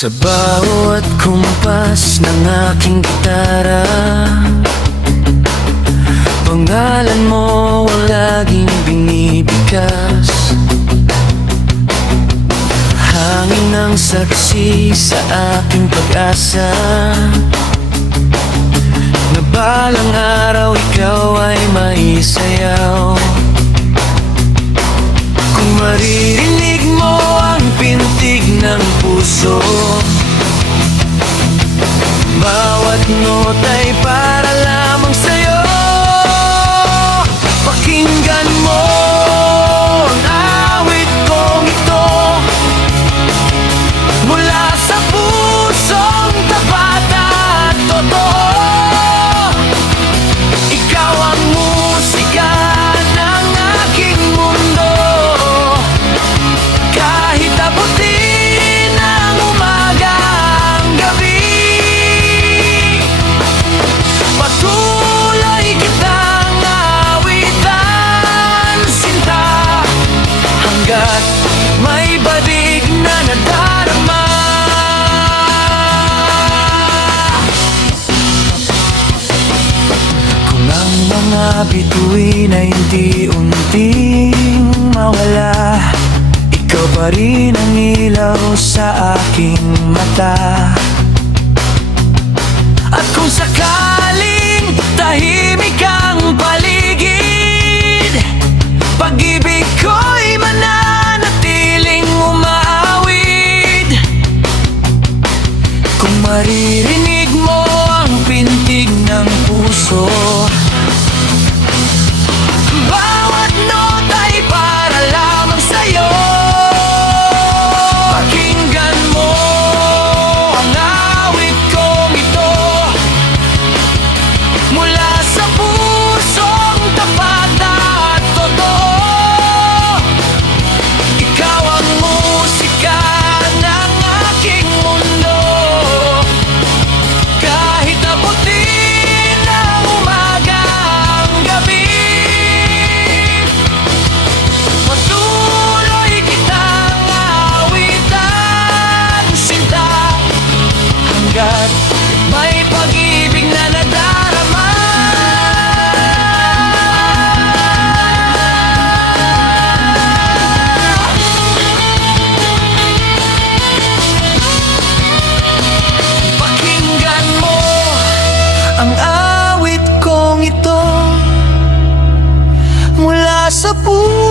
Sa bawat kumpas ng aking gitara, pangalan mo ang laging binibigkas. Hangin ang saksi sa aking pag-asa, na balang araw ikaw ay maisayaw. Kung maririnig mo ang pintig ng puso, bawat nota'y para lamang sa'yo. Pakinggan mo ang awit kong ito, mula sa pusong tapat at totoo. Ikaw ang musika ng aking mundo, kahit abutin ang umaga ang gabi. Patuloy kitang awitan, sinta, hanggat may badig na nadarama. Kung ang mga bituin ay unti-unting mawala, ikaw pa rin ang ilaw sa aking mata. At kung sakaling tahimik ang paligid, pag-ibig ko'y mananatiling umaawid. Kung maririnig mo ang pintig ng puso, bawat nota'y para lamang sa'yo. Pakinggan mo ang awit kong ito, mula sa pusong tapat at totoo. Ikaw ang musika ng aking mundo, kahit abutin ang umaga ang gabi. Patuloy kitang awitan, sinta, hanggat may pag-ibig na nadarama. Pakinggan mo ang awit kong ito, mula sa puso